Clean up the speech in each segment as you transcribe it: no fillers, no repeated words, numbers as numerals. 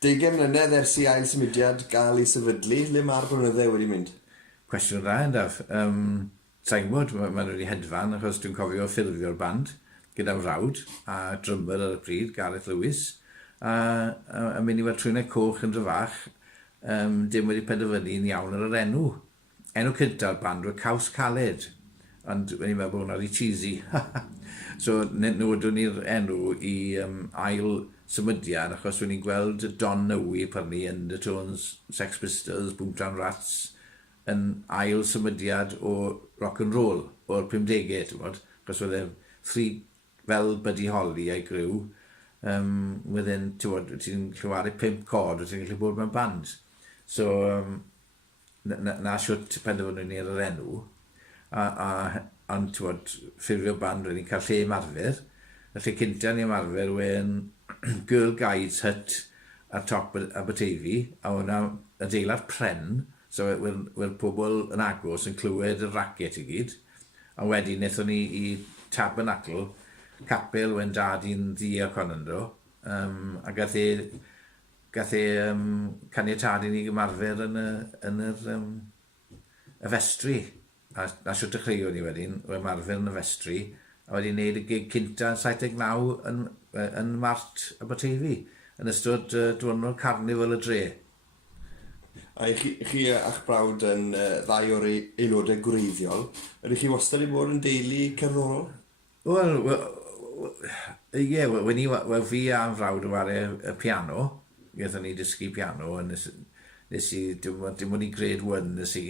ddeugain mlynedd ers i Ail Symudiad gael ei sefydlu, le mae'r blynydde wedi mynd? Cwestiwn dda yn daf. Sa'n gwybod, mae'n wedi hedfan, achos dwi'n cofio ffurfio'r band gyda frawd a drymmer ar y pryd, Gareth Lewis, a mynd i weld trwynau coch yn dryfach, dim wedi penderfynu'n iawn ar yr enw. Enw cyntaf band oedd Caws Caled, ond wedi meddwl bod hwnna wedi cheesy. So, nodwn ni'r enw i Ail Symudiad, achos wedi ni'n gweld Don Nowi parni yn The Tones, Sex Pistols, Boomtown Rats, yn Ail Symudiad o rock and roll, o'r 50au, ti'n bod, achos oedd e fel Buddy Holly a'i gryw, wedyn, ti'n bod, ti'n llywari 5 cod, ti'n gallu bod mewn band. So, na siwt penderfynu ni ar yr enw, ond ti'n bod, ffurfio band wedi cael lle ymarfer, a lle cynta ni ymarfer wedyn Girl Guides Hut ar top Aberteifi, a hwnna adeilad pren, so wy'r pobl yn agos yn clywed y racket i gyd, a wedyn wnaethon ni i Tabernacle, capel when dad i'n ddiac onno, a gath e caniatad i ni gymarfer yn y festri. A siwt dechreuon ni wedyn, o ymarfer yn y festri, a wedyn gwneud y gig cynta yn 79 yn Mart Aberteifi, yn ystod diwrnod carnifal y dre. A chi a'ch brawd yn ddau o'r aelodau gwreiddiol. Ydych chi wastad i bod yn deulu cerddorol? Wel, fi a'n frawd yn wario y piano. Gaethon ni dysgu piano, nes i, dim ond i grade 1 nes i.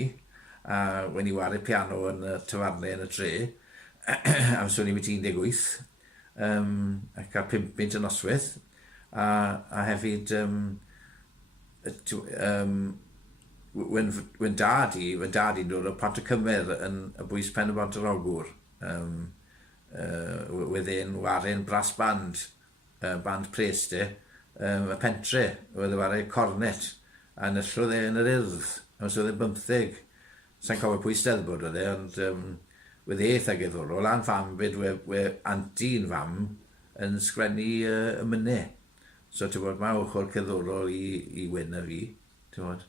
A when i wario piano yn y tafarnau yn y tre, am sôn i mi 18, a cael 5 mint yn noswaith, a hefyd, when dad i'n dod o Pont y Cymer yn y bwys pen y Bont yr Ogwr, wedyn waren brass band, band preste, y pentre, oedd e wario cornet, a nyllodd e yn yr urdd, am sôn oedd e 15. Sa'n cofio pwy steddbod oedd e, ond wedd e eitha geddorol, a'n fam byd we anti'n fam yn sgwennu y mynau. So, ti'n bod, mae ochr ceddorol i wyn a fi, ti'n bod.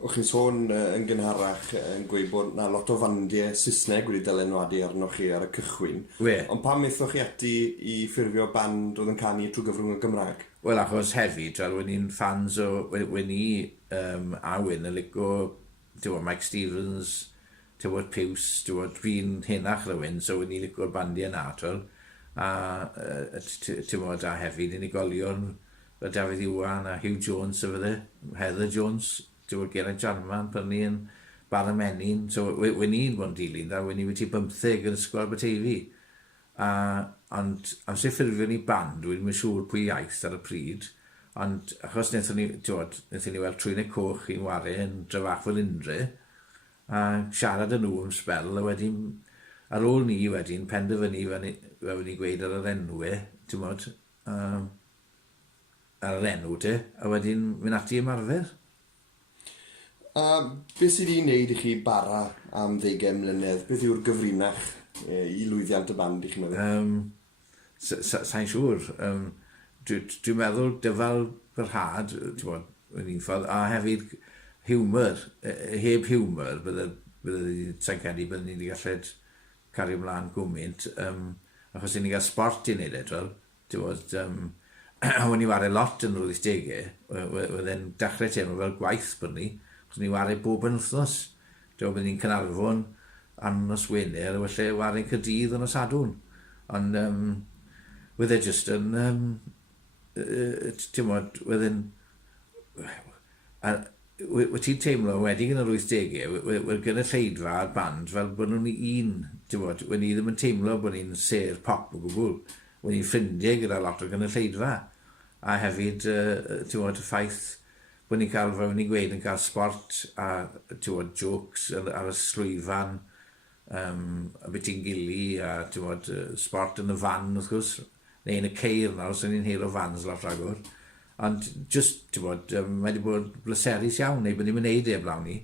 O'ch chi'n sôn yn gynharach yn gweud bod na lot o fandiau Saesneg wedi dylanwadu arnoch chi ar y cychwyn. Ond pam methoch chi ati i ffurfio band oedd yn canu trwy gyfrwng y Gymraeg? Wel, achos hefyd, wedd ni'n fans o, wedd ni a wyn y lico, ti'n bod, Mike Stevens, ti'n bod, Piws, ti'n bod, fi'n henach rhywun, so wedd ni'n lico'r bandiau na, ti'n bod, a hefyd unigolion, y Dafydd Iwan a Hugh Jones y fydde, Heather Jones, ti'n bod, Geraint Jarman, pan ni yn Baramenin, so wedd ni'n bod yn dilyn, da wedd ni wedi 15 yn ysgol Aberteifi. Ond amser ffurfio ni band, dwi'n mynd siŵr pwy iaith ar y pryd, ond achos wnaethon ni weld trwynau coch i'n wario yn dryfach fel undre, a siarad yn nhw yn sbel, a wedyn, ar ôl ni wedyn, penderfynu fel ni gweud ar yr enwau, ti'n bod, ar yr enw te, a wedyn mynd ati ymarfer. Beth sydd wedi'i wneud i chi bara am 20 mlynedd? Beth yw'r gyfrinach i lwyddiant y band i chi'n meddwl? Sa'n siŵr. Dwi'n meddwl dyfal byrhad, ti'n bod, yn un ffordd, a hefyd hiwmor, heb hiwmor, sa'n credu byddwn ni wedi gallu cario ymlaen gwmynt, achos i ni gael sport i wneud edrych, ti'n bod, o'n i wario lot yn yr 80au, wedyn dechrau teimlo fel gwaith bod ni, achos ni wario bob yn wythnos, byddwn ni'n Cynarfon, Annos Wener, a felly wario'n Caerdydd yn y Sadwn, ond wedd e jyst yn, ti'n bod, wedyn, wyt ti'n teimlo wedi yn yr 80au, wedd gynulleidfa a'r band fel bod nhw'n un, ti'n bod, wedi ni ddim yn teimlo bod ni'n ser pop o gwbl, wedi ni'n ffrindiau gyda lot o gynulleidfa, a hefyd, ti'n bod, y ffaith bod ni'n cael, fel ni'n gweud, yn cael sport a, ti'n bod, jokes ar y slwyfan, a beth ti'n gili, a ti'n bod, sport yn y fan, wrth gwrs, neu yn y ceir nawr, so ni'n hero fans lot ragor. Ond just, ti'n bod, mae wedi bod bleserus iawn, neu bod ni'n mynd neud e blawn ni.